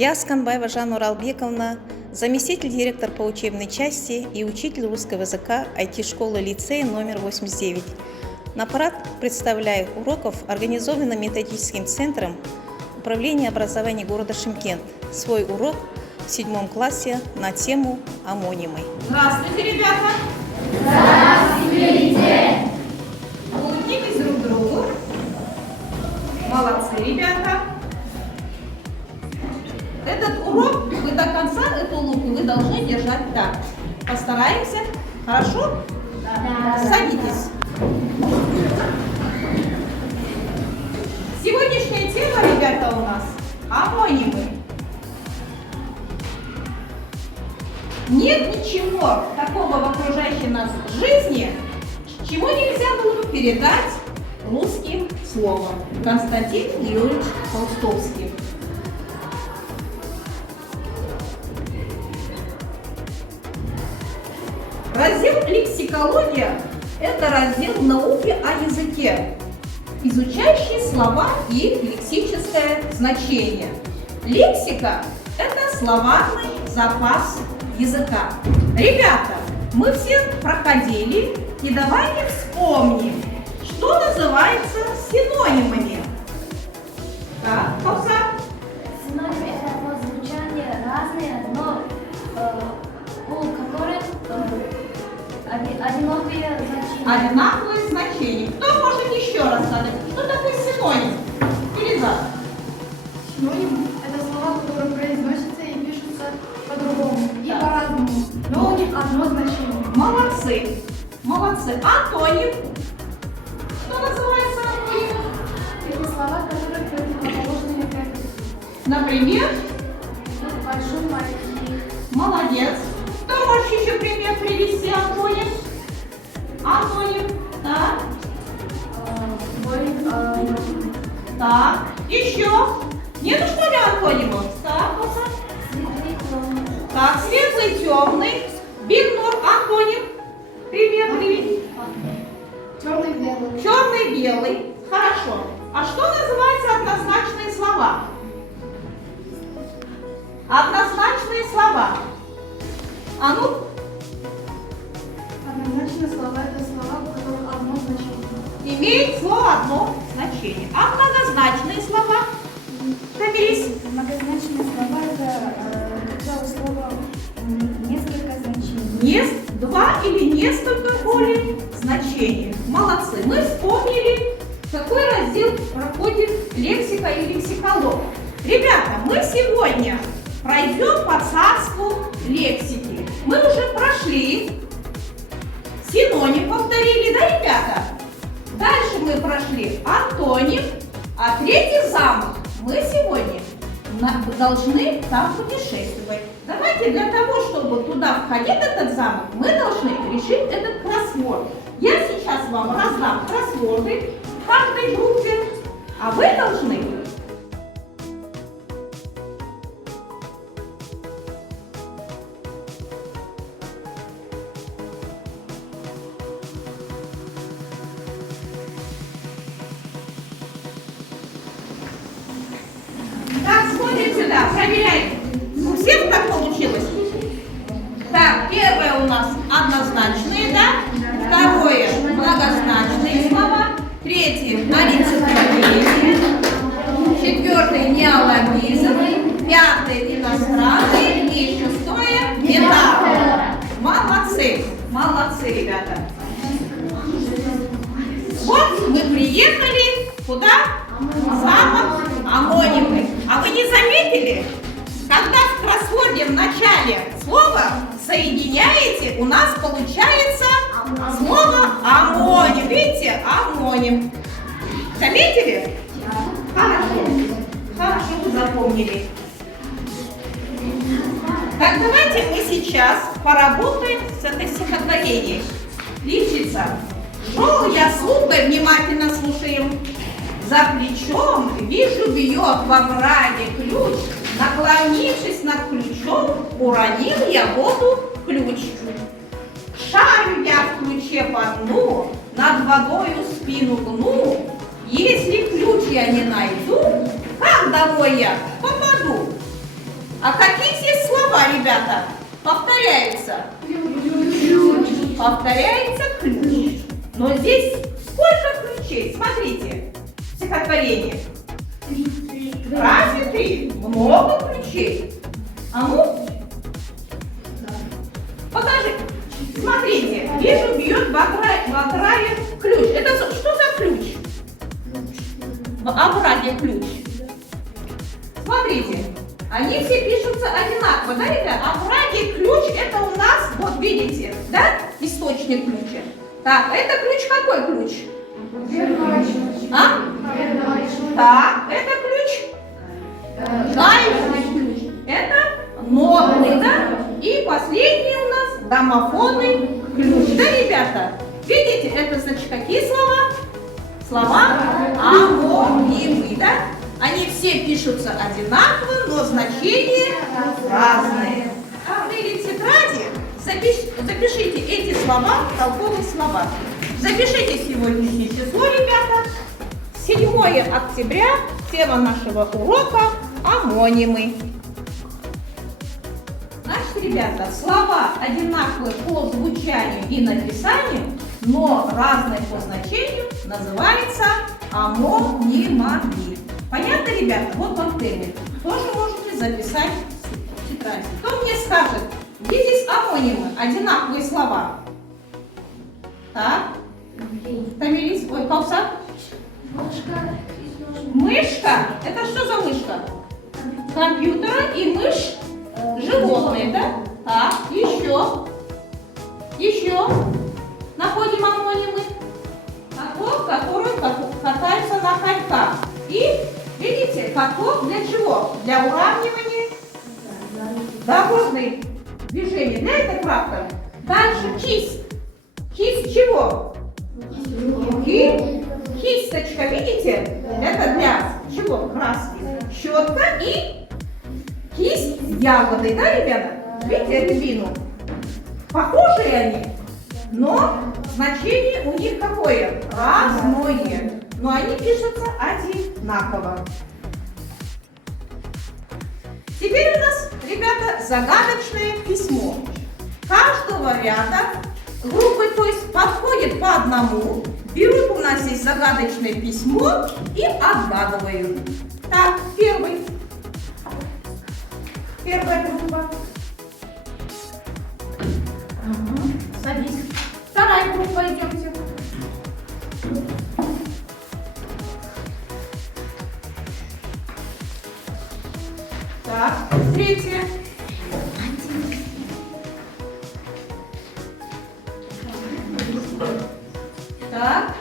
Я Асканбаева Жанна Уралбековна, заместитель директора по учебной части и учитель русского языка IT-школы лицея номер 89. На парад представляю уроков, организованных методическим центром управления образования города Шымкент. Свой урок в 7 классе на тему амонимы. Здравствуйте, ребята! Здравствуйте! Улыбнитесь друг другу. Молодцы, ребята! Этот урок, вы до конца эту улыбку вы должны держать так. Постараемся. Хорошо? Да. Садитесь. Сегодняшняя тема, ребята, у нас амонимы. Нет ничего такого в окружающей нас жизни, чего нельзя было бы передать русским словом. Константин Юрьевич Паустовский. Раздел лексикология – это раздел науки о языке, изучающий слова и их лексическое значение. Лексика – это словарный запас языка. Ребята, мы все проходили, и давайте вспомним, что называется синонимами. Так, Попса? Синонимы – это по звучанию разные, но у которых одинаковые значения. Одинаковые значения. Кто может еще раз сказать, что такое синоним? Перезад. Синоним – это слова, которые произносятся и пишутся по-другому и Да. по-разному, но у них одно значение. Молодцы. Молодцы. Антоним. Что называется антоним? Это слова, которые противоположны друг другу. Например, Большой, маленький. молодец. Кто может еще пример привести антоним? Антоним. Так. Так. Еще. Нету что ли антонимов? Так, Попса. Так, светлый, темный. Бигнур, антоним. Привет, привет. Черный, белый. Черный, белый. Хорошо. А что называется однозначные слова? Однозначные слова. А ну, Однозначные слова – это слова, у которых одно значение. имеет слово одно значение. А многозначные слова? Камилис. Многозначные слова – это когда у слова несколько значений. Два или несколько более значений. Молодцы. Мы вспомнили, какой раздел проходит лексика и лексиколог. Ребята, мы сегодня пройдем по царству лексики. Мы уже прошли, синоним повторили, да, ребята? Дальше мы прошли антоним, а третий замок мы сегодня должны там путешествовать. Давайте для того, чтобы туда входить этот замок, мы должны решить этот кроссворд. Я сейчас вам раздам кроссворды в каждой группе, а вы должны сюда, проверяйте. У всех так получилось? Так, первое у нас однозначные, да? Второе многозначные слова. Третье нарицательные. Четвертое неологизмы. Пятое иностранные. И шестое метафора. Молодцы. Молодцы, ребята. Вот мы приехали куда? Замок амонимы. А вы не заметили, когда в кроссворде в начале слова соединяете, у нас получается слово амоним. Видите? Амоним. Заметили? Хорошо. Хорошо, вы запомнили. Так, давайте мы сейчас поработаем с этой стихотворением. Личица. Шел я с лукой, внимательно слушаем. За плечом вижу, бьет во враге ключ. Наклонившись над ключом, уронил я воду в ключ. Шарю я в ключе по дну, над водою спину гну. Если ключ я не найду, как домой я попаду? А какие здесь слова, ребята, повторяются? Повторяется ключ. Но здесь сколько ключей? Смотрите, стихотворение. Разве три? Много ключей. А ну, покажи. Смотрите, вижу, бьет в ограде ключ. Это что за ключ? В овраге ключ. Смотрите, они все пишутся одинаково, да, ребят? Овраги ключ это у нас, вот видите, да, источник ключа. Так, это ключ какой ключ? А? Так, это ключ? Гаечный ключ. Это нотный, да? И последний у нас домофонный ключ. Да, ребята? Видите, это значит какие слова? Слова амонимы, да? Они все пишутся одинаково, но значения разные. А в этой тетради запишите эти слова, толковые слова. Запишите сегодняшнее число, ребята. 7 октября, тема нашего урока амонимы. Значит, ребята, слова одинаковые по звучанию и написанию, но разные по значению, называются амонимами. Понятно, ребята? Вот вам термин. Тоже можете записать в тетради. Кто мне скажет, где здесь амонимы, одинаковые слова? Так. Тамилис, ой, Каусак? Мышка. Это что за мышка? Компьютер и мышь. Животные, да? Так, еще. Еще. Находим амонимы. Каток, который катается на коньках. И, видите, каток для чего? Для уравнивания дорожных движений. Для этого трактора. Дальше кисть. Кисть чего? Кисточка, видите? Это для чего? Краски. Щетка и кисть с ягодой, да, ребята? Видите, рябину? Похожие они, но значение у них какое? Разное. Но они пишутся одинаково. Теперь у нас, ребята, загадочное письмо. Каждого ряда группы, то есть подходит по одному, берут у нас здесь загадочное письмо и отгадывают. Так, первая группа. Садись. Вторая группа, идемте. Так, третья. Так.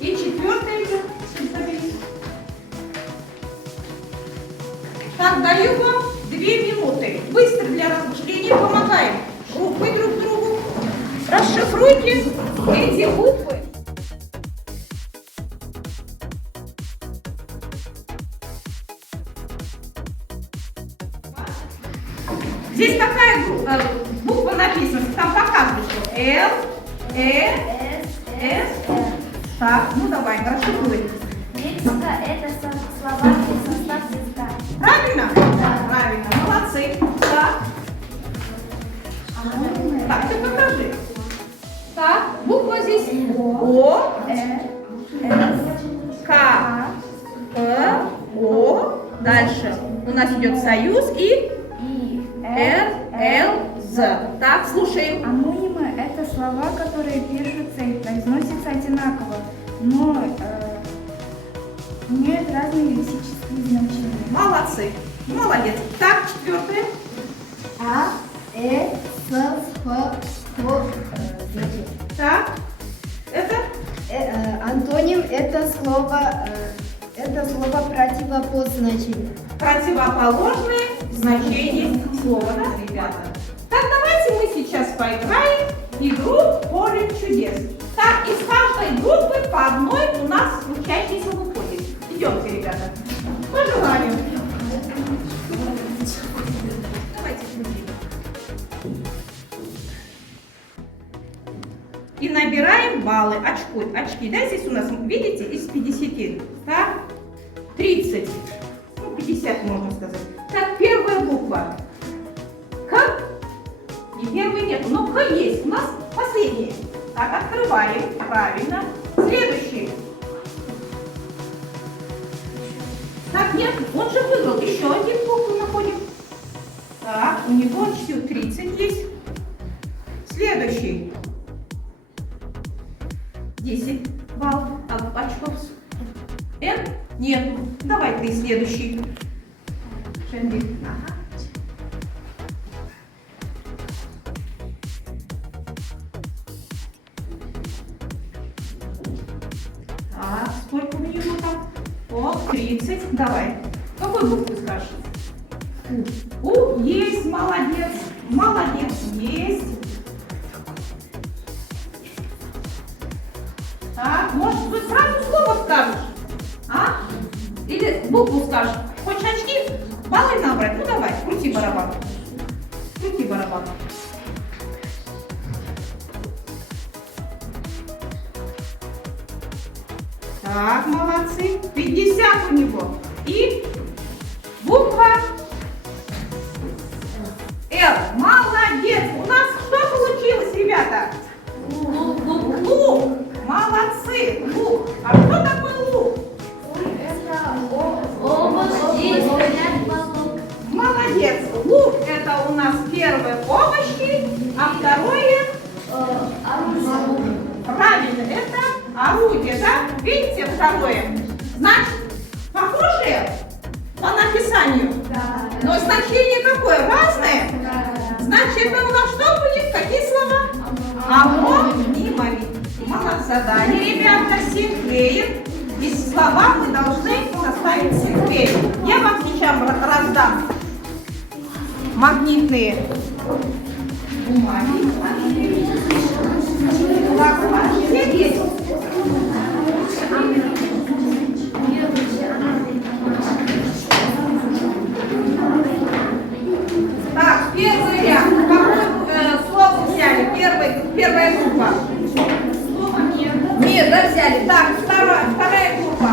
И четвертая идет. Так, даю вам 2 минуты. Быстро для размышления помогаем группы друг другу. Расшифруйте эти буквы. Здесь какая буква написана? Там показывают, что Л, С. Так, ну давай, расшифруй. Лексика – это словарный состав языка. Правильно? Да. Правильно, молодцы. Так. Так, ты покажи. Так, буква здесь О, К, П, О. Дальше у нас идет союз и Р, Л, З. Так, слушаем. Амонимы – это слова, которые пишутся и произносятся одинаково, но имеют разные лексические значения. Молодцы. Молодец. Так, четвертое. А, С, Ф, Так. Это Антоним это слово противопо значению. противоположное значение слова, да, ребята? Так, давайте мы сейчас поиграем в игру «Поле чудес». Так, из каждой группы по одной у нас учащийся выходит. Идемте, ребята. По желанию. Давайте включим. И набираем баллы, очки. Да, здесь у нас, видите, из 50. Так, 30. Ну, 50. 50, можно сказать. Так, первая буква. К. И первой нет, но К есть. У нас последняя. Так, открываем. Правильно. Следующий. Так, нет, он же выбрал. Еще один букву находим. Так, у него всего 30 есть. Следующий. 10 баллов. Очков. Н? Нет. Давай ты следующий. Шенди. Ага. Так, сколько у него там? О, 30. Давай. Какую букву скажешь? У. Есть, молодец. Молодец, есть. Так, может, ты сразу слово скажешь? А? Или букву скажешь? Хочешь очки? Баллы набрать? Ну давай, крути барабан. Крути барабан. Так, молодцы. 50 у него. И буква Л. Молодец. У нас что получилось, ребята? Лук. Молодцы. Лук. А что такое лук? Молодец. Лук — это у нас первые овощи, а второе правильно, это орудие, да? Видите, второе? Значит, похожие по написанию, но значение какое? Разное? Значит, это у нас что будет? Какие слова? Амонимами. Задание, ребята, синклеит. Из слова мы должны составить синклеит. Я вам сейчас раздам магнитные бумаги. Так, все есть. Так, первый ряд. Какое слово взяли? Первая группа. Нет, да, взяли. Так, вторая группа.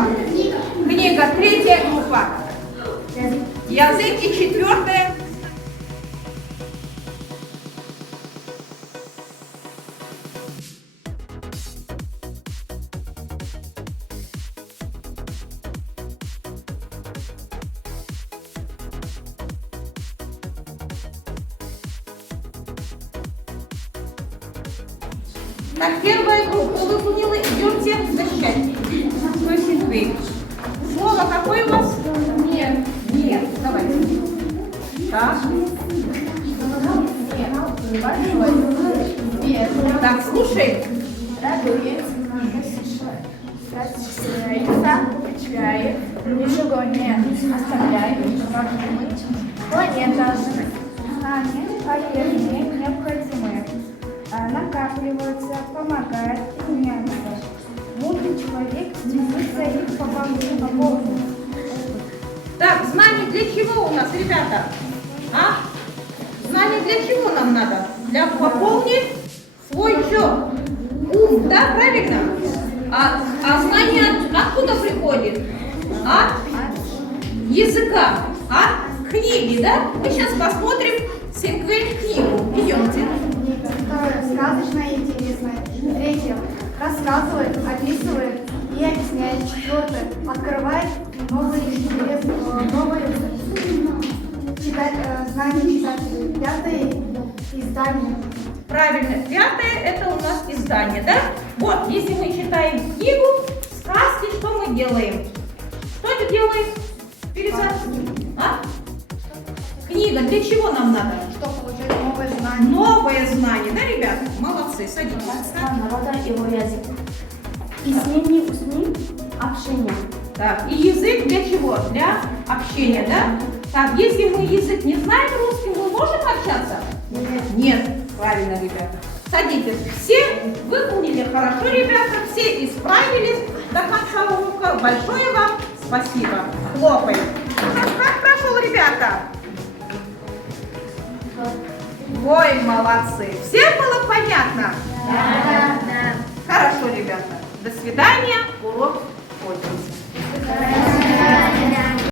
Книга. Третья группа. Язык и четвертая. Так, первая группа выполнила, идемте защищать. Слово какое у вас? Нет. Нет, давайте. Так. Так, слушай. Чай, ничего не оставляет, планета, знания, полезные, необходимые, накапливаются, помогают меняться. Мудрый человек стремится их пополнить. Так, знания для чего у нас, ребята? А? Знания для чего нам надо? Для пополнить свой что? Ум, да, правильно? А знание откуда приходит? От языка, от книги, да? Мы сейчас посмотрим синклейт книгу. Идемте. Второе. Сказочное и интересное. Третье. Рассказывает, описывает и объясняет. Четвертое. Открывает новые знания читателей. Пятое. Издание. Правильно. Пятое — это у нас издание, да? Вот, если мы читаем книгу, сказки, что мы делаем? Что это делает? А? Книга для чего нам надо? Что получать новые знания. Новое знание, да, ребята? Молодцы, садитесь. Народа его язык. Письменный, устный, общение. Так, и язык для чего? Для общения, да? Так, если мы язык не знаем русский, мы можем общаться? Нет. Правильно, ребята. Садитесь. Все выполнили хорошо, ребята. Все исправились до конца урока. Большое вам спасибо. Хлопаем. Как прошел, ребята? Ой, молодцы. Всем было понятно? Да. Хорошо, ребята. До свидания. Урок кончился.